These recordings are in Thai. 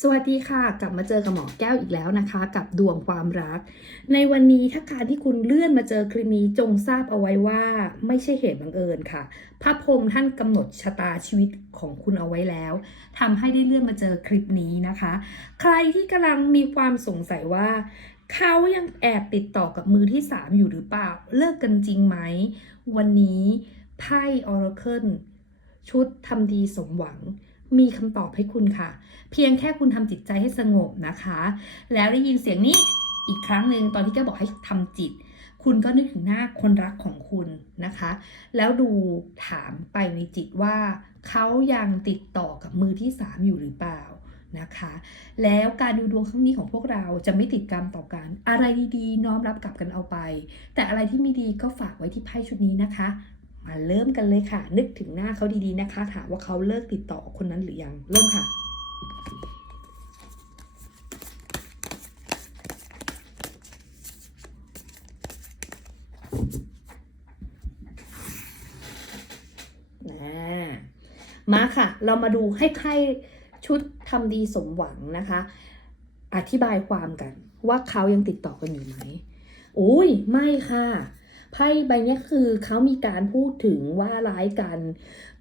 สวัสดีค่ะ กลับมาเจอกับหมอแก้วอีกแล้วนะคะ กับดวงความรัก ในวันนี้ถ้าการที่คุณเลื่อนมาเจอคลิปนี้จงทราบเอาไว้ว่าไม่ใช่เหตุบังเอิญค่ะ พระพรหมท่านกำหนดชะตาชีวิตของคุณเอาไว้แล้วทำให้ได้เลื่อนมาเจอคลิปนี้นะคะ ใครที่กำลังมีความสงสัยว่า เขายังแอบติดต่อกับมือที่ 3 อยู่หรือเปล่า เลิกกันจริงไหม วันนี้ไพ่ออร์เคิลชุดทำดีสมหวัง มีคำตอบให้คุณค่ะ เพียงแค่คุณทำจิตใจให้สงบนะคะ แล้วได้ยินเสียงนี้อีกครั้งหนึ่งตอนที่แกบอกให้ทำจิต คุณก็นึกถึงหน้าคนรักของคุณนะคะ แล้วดูถามไปในจิตว่า เขายังติดต่อกับมือที่3อยู่หรือเปล่านะคะ แล้วการดูดวงครั้งนี้ของพวกเราจะไม่ติดกรรมต่อกัน อะไรดีๆ น้อมรับกลับกันเอาไป แต่อะไรที่ไม่ดีก็ฝากไว้ที่ไพ่ชุดนี้นะคะ มาเริ่มกันเลยค่ะ นึกถึงหน้าเขาดีๆนะคะ ถามว่าเขาเลิกติดต่อคนนั้นหรือยัง เริ่มค่ะ มาค่ะ เรามาดูให้ไพ่ชุดทำดีสมหวังนะคะ อธิบายความกันว่าเขายังติดต่อกันอยู่ไหมอุ้ยไม่ค่ะ ไพ่ใบนี้คือเขามีการพูดถึงว่าร้ายกัน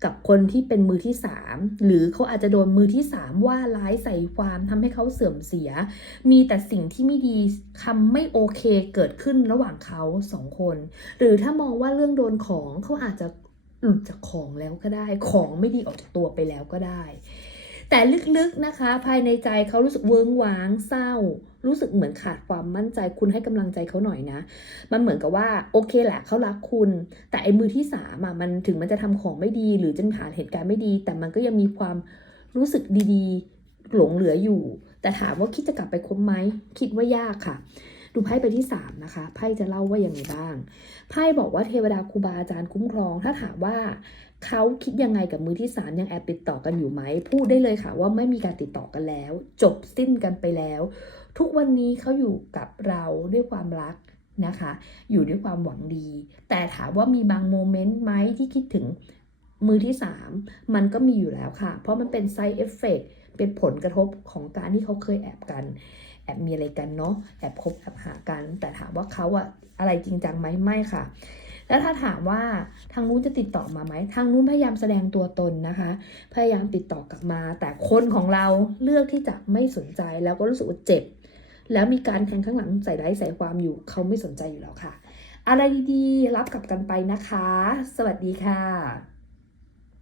กับคนที่เป็นมือที่สามหรือเขาอาจจะโดนมือที่สามว่าร้ายใส่ความทำให้เขาเสื่อมเสีย มีแต่สิ่งที่ไม่ดีคำไม่โอเคเกิดขึ้นระหว่างเขาสองคน หรือถ้ามองว่าเรื่องโดนของเขาอาจจะหลุดจากของแล้วก็ได้ ของไม่ดีออกจากตัวไปแล้วก็ได้ แต่ลึกๆนะคะ ภายในใจเขารู้สึกเวิงว้างเศร้า รู้สึกเหมือนขาดความมั่นใจคุณให้กำลังใจเขาหน่อยนะ มันเหมือนกับว่าโอเคแหละเขารักคุณ แต่ไอ้มือที่สามอะมันถึงมันจะทำของไม่ดี หรือจะผ่านเหตุการณ์ไม่ดี แต่มันก็ยังมีความรู้สึกดีๆ หลงเหลืออยู่ แต่ถามว่าคิดจะกลับไปคบไหมคิดว่ายากค่ะ ดูไพ่ไปที่สามนะคะ ไพ่จะเล่าว่าอย่างไรบ้าง ไพ่บอกว่าเทวดาครูบาอาจารย์คุ้มครอง ถ้าถามว่าเขาคิดยังไงกับมือที่สามยังแอบติดต่อกันอยู่ไหม พูดได้เลยค่ะว่าไม่มีการติดต่อกันแล้ว จบสิ้นกันไปแล้ว ทุกวันนี้เขาอยู่กับเราด้วยความรักนะคะ อยู่ด้วยความหวังดี แต่ถามว่ามีบางโมเมนต์ไหมที่คิดถึงมือที่ 3 มันก็มีอยู่แล้วค่ะ เพราะมันเป็นไซเอฟเฟกเป็นผลกระทบของการที่เขาเคยแอบกัน แอบมีอะไรกันเนาะแอบคบแอบหากัน แต่ถามว่าเขาอะอะไรจริงจังไหมไม่ค่ะ แล้วถ้าถามว่าทางนู้นจะติดต่อมาไหมทางนู้นพยายามแสดงตัวตนนะคะ พยายามติดต่อกลับมา แต่คนของเราเลือกที่จะไม่สนใจแล้วก็รู้สึกว่าเจ็บ แล้วมีการแทงข้างหลังใส่ได้ายใส่ความอยู่เขาไม่สนใจอยู่แล้วค่ะ อะไรดีๆรับกลับกันไปนะคะ สวัสดีค่ะ